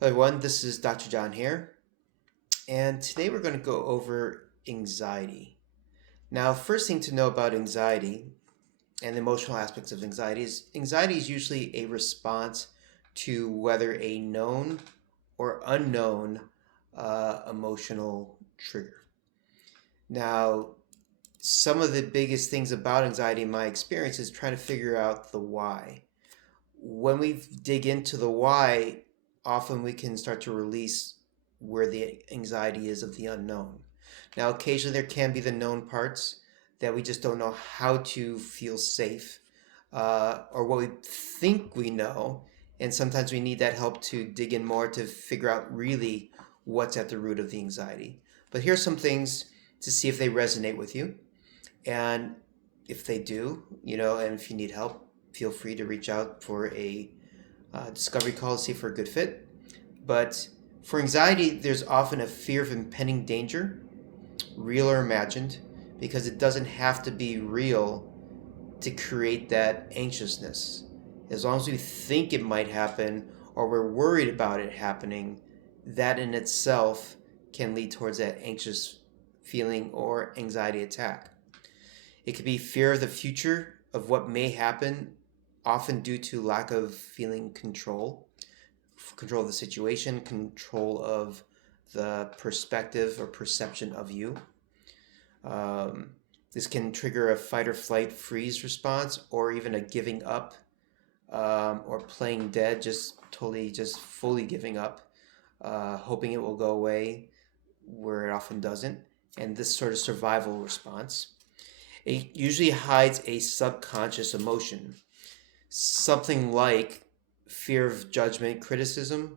Hello everyone, this is Dr. John here, and today we're going to go over anxiety. Now, first thing to know about anxiety and the emotional aspects of anxiety is usually a response to whether a known or unknown emotional trigger. Now, some of the biggest things about anxiety in my experience is trying to figure out the why. When we dig into the why, often we can start to release where the anxiety is of the unknown. Now, occasionally there can be the known parts that we just don't know how to feel safe, or what we think we know. And sometimes we need that help to dig in more to figure out really what's at the root of the anxiety. But here's some things to see if they resonate with you. And if they do, and if you need help, feel free to reach out for a discovery call to see if we're a good fit. But for anxiety, there's often a fear of impending danger, real or imagined, because it doesn't have to be real to create that anxiousness. As long as we think it might happen or we're worried about it happening, that in itself can lead towards that anxious feeling or anxiety attack. It could be fear of the future, of what may happen, often due to lack of feeling control of the situation, control of the perspective or perception of you. This can trigger a fight or flight freeze response, or even a giving up, or playing dead, just fully giving up, hoping it will go away, where it often doesn't. And this sort of survival response, it usually hides a subconscious emotion, something like fear of judgment, criticism,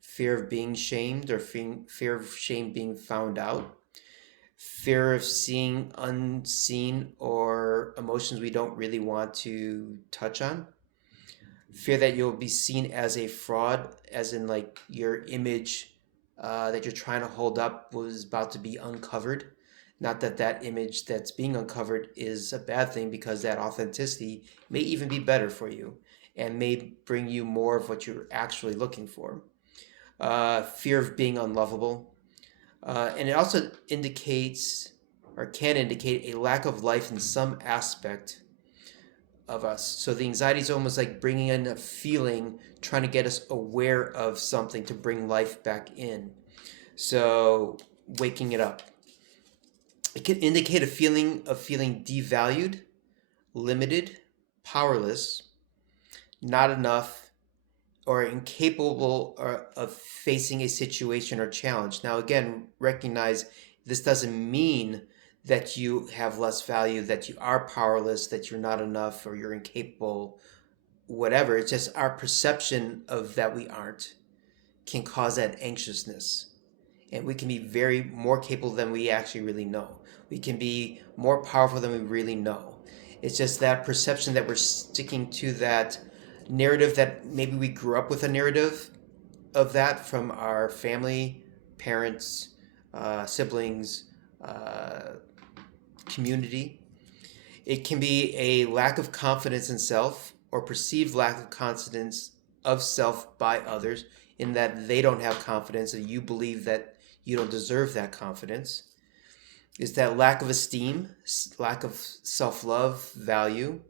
fear of being shamed, or fear of shame being found out, fear of seeing unseen or emotions we don't really want to touch on, fear that you'll be seen as a fraud, as in like your image that you're trying to hold up was about to be uncovered. Not that that image that's being uncovered is a bad thing, because that authenticity may even be better for you and may bring you more of what you're actually looking for. Fear of being unlovable. And it also indicates, or can indicate, a lack of life in some aspect of us. So the anxiety is almost like bringing in a feeling, trying to get us aware of something to bring life back in. So waking it up. It can indicate a feeling of feeling devalued, limited, powerless, not enough, or incapable of facing a situation or challenge. Now, again, recognize this doesn't mean that you have less value, that you are powerless, that you're not enough, or you're incapable, whatever. It's just our perception of that we aren't can cause that anxiousness. And we can be very more capable than we actually really know. We can be more powerful than we really know. It's just that perception that we're sticking to that narrative, that maybe we grew up with a narrative of that from our family, parents, siblings, community. It can be a lack of confidence in self, or perceived lack of confidence of self by others, in that they don't have confidence and you believe that you don't deserve that confidence. Is that lack of esteem, lack of self-love, value.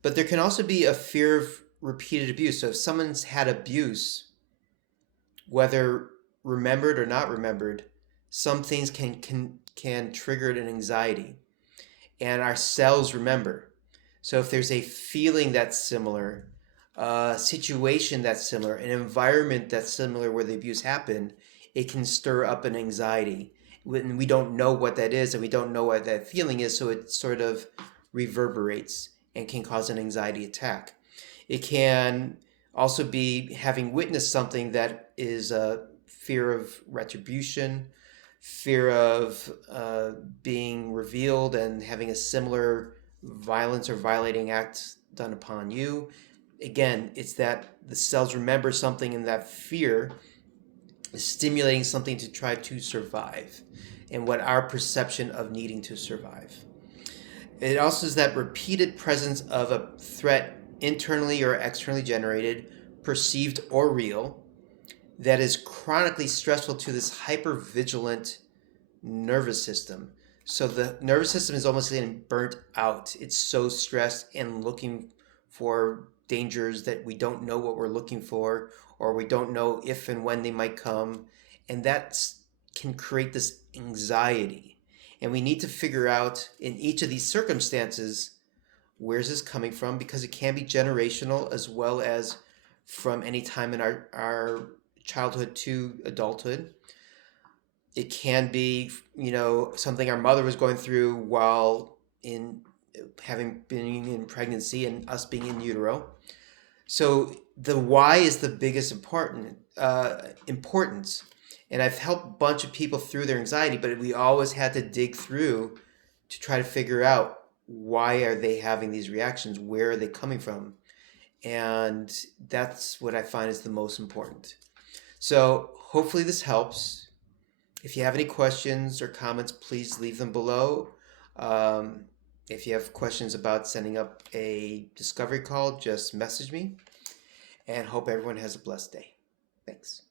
But there can also be a fear of repeated abuse. So if someone's had abuse, whether remembered or not remembered, some things can trigger an anxiety. And our cells remember. So if there's a feeling that's similar, a situation that's similar, an environment that's similar where the abuse happened, it can stir up an anxiety. When we don't know what that is and we don't know what that feeling is, so it sort of reverberates and can cause an anxiety attack. It can also be having witnessed something that is a fear of retribution, fear of being revealed and having a similar violence or violating act done upon you. Again, it's that the cells remember something, and that fear is stimulating something to try to survive, and what our perception of needing to survive. It also is that repeated presence of a threat, internally or externally generated, perceived or real, that is chronically stressful to this hypervigilant nervous system. So the nervous system is almost getting burnt out. It's so stressed and looking for dangers that we don't know what we're looking for, or we don't know if and when they might come. And that can create this anxiety. And we need to figure out in each of these circumstances, where's this coming from? Because it can be generational as well as from any time in our childhood to adulthood. It can be, something our mother was going through while in having been in pregnancy and us being in utero. So the why is the biggest importance. And I've helped a bunch of people through their anxiety, but we always had to dig through to try to figure out why are they having these reactions? Where are they coming from? And that's what I find is the most important. So hopefully this helps. If you have any questions or comments, please leave them below. Um, if you have questions about setting up a discovery call, just message me. And hope everyone has a blessed day. Thanks.